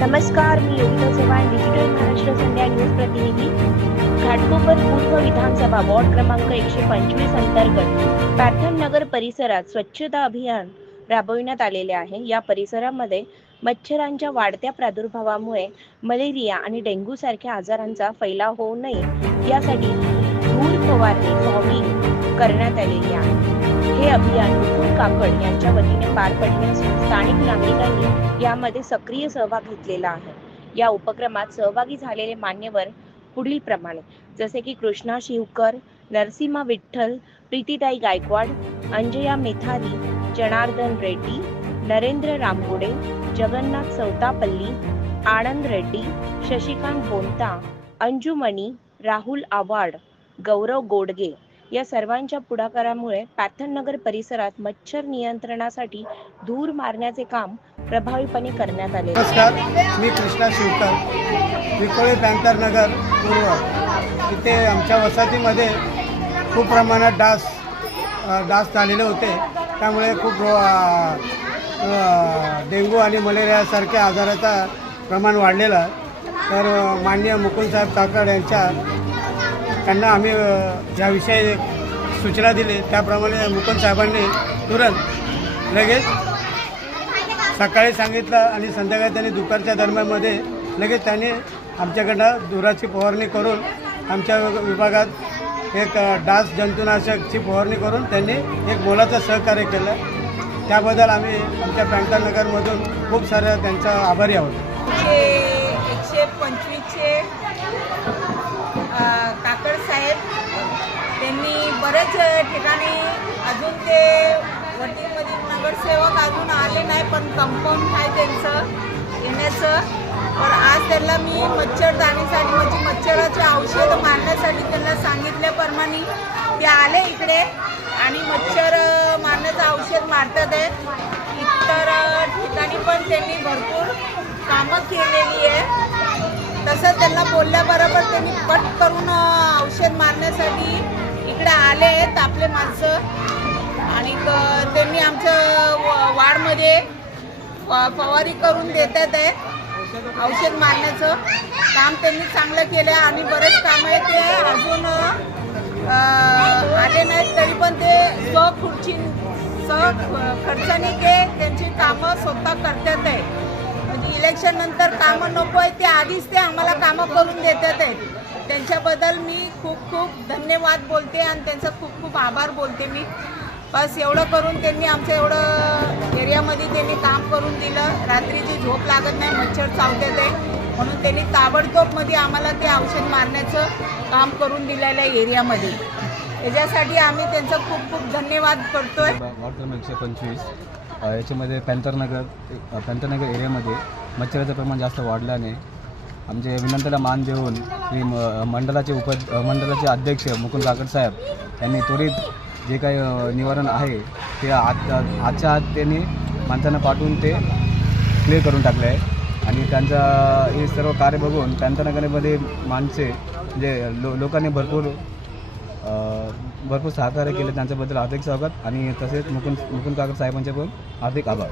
नमस्कार मी Yogita Chavan digital Maharashtra Sandhya news प्रतिनिधी. घाटकोपर पूर्व विधानसभा वॉर्ड क्रमांक एकशे पंचवीस अंतर्गत पॅथन नगर परिसरात स्वच्छता अभियान राबविण्यात आलेले आहे. या परिसरामध्ये मच्छरांच्या वाढत्या प्रादुर्भावामुळे मलेरिया आणि डेंग्यू सारख्या आजारांचा फैलाव होऊ नये यासाठी धूर फवारणी फॉगिंग करण्यात आलेली आहे. हे अभियान मुकुल काकड यांच्या वतीने पार पडले असून स्थानिक नागरिकांनी यामध्ये सक्रिय सहभाग घेतलेला आहे. या उपक्रमात सहभागी झालेले मान्यवर पुढील प्रमाणे जसे की कृष्णा शिवकर नरसिंहा विठ्ठल प्रीतीताई गायकवाड अंजया मेथारी जनार्दन रेड्डी नरेंद्र रामगुडे जगन्नाथ सौतापल्ली आनंद रेड्डी शशिकांत बोंता अंजुमणी राहुल आव्हाड गौरव गोडगे या सर्वांच्या पुढाकारामुळे पॅथननगर परिसरात मच्छर नियंत्रणासाठी धूर मारण्याचे काम प्रभावीपणे करण्यात आले. नमस्कार मी कृष्णा शिवकर विकोळे पॅंथरनगर पूर्व. इथे आमच्या वसाहतीमध्ये खूप प्रमाणात डास डास झालेले होते. त्यामुळे खूप डेंगू डेंग्यू आणि मलेरियासारख्या आजाराचा प्रमाण वाढलेलं तर माननीय मुकुंदसाहेब काकड यांच्या त्यांना आम्ही ज्याविषयी याविषयी सूचना दिली. त्याप्रमाणे मुकुंद साहेबांनी तुरंत लगेच सकाळी सांगितलं आणि संध्याकाळी त्यांनी दुपारच्या दरम्यानमध्ये लगेच त्यांनी आमच्याकडनं धुराची फवारणी करून आमच्या विभागात एक डास जंतुनाशकची फवारणी करून त्यांनी एक मोलाचं सहकार्य केलं. त्याबद्दल आम्ही आमच्या पॅन्टानगरमधून खूप सारं त्यांचा आभारी आहोत. एकशे पंचवीसचे त्यांनी बरेच ठिकाणी अजून ते वरतीमधील नगरसेवक अजून आले नाही पण कंपाऊंड आहे त्यांचं येण्याचं. तर आज त्यांना मी मच्छरदाणीसाठी म्हणजे मच्छराचे औषध मारण्यासाठी त्यांना सांगितल्याप्रमाणे ते आले इकडे आणि मच्छर मारण्याचं औषध मारतात आहे. इतर ठिकाणी पण त्यांनी भरपूर कामं केलेली आहे. तसं त्यांना बोलल्याबरोबर त्यांनी पट करून औषध मारण्यासाठी इकडे आले आहेत आपले माणसं. आणि त्यांनी आमचं व- वाडमध्ये फ- फवारी करून देतात आहे. औषध मारण्याचं. काम त्यांनी चांगलं केलं आहे. आणि बरेच कामं आहे ते अजून आले नाहीत. तरी पण ते स्व खुर्ची स्व खर्चाने ते त्यांची कामं स्वतः करतात आहे. इलेक्शन नंतर कामं नको आहे ते आधीच ते आम्हाला कामं करून देतात आहेत. त्यांच्याबद्दल मी खूप खूप धन्यवाद बोलते आणि त्यांचा खूप खूप आभार बोलते मी. बस एवढं करून त्यांनी आमचं एवढं एरियामध्ये त्यांनी काम करून दिलं. रात्रीची झोप लागत नाही मच्छर चावते आहे म्हणून त्यांनी ताबडतोबमध्ये आम्हाला ते औषध मारण्याचं काम करून दिलेलं आहे एरियामध्ये. त्याच्यासाठी आम्ही त्यांचं खूप खूप धन्यवाद करतोय. वॉर्ड क्रमांक एकशे पंचवीस. याच्यामध्ये पॅंथरनगर पॅंथरनगर एरियामध्ये मच्छराचं प्रमाण जास्त वाढल्याने आमचे विनंतीला मान देऊन हे म- मंडळाचे उप मंडळाचे अध्यक्ष मुकुंद काकड साहेब यांनी त्वरित जे काही निवारण आहे ते आज आजच्या आत त्यांनी माणसांना पाठवून ते क्लिअर करून टाकले आहे. आणि त्यांचा हे सर्व कार्य बघून पॅन्थरनगरमध्ये माणसे म्हणजे लो लोकांनी भरपूर भरपूर सहकार्य केले त्यांच्याबद्दल हार्दिक स्वागत आणि तसेच मुकुंद मुकुंद काकड साहेबांचे पण हार्दिक आभार.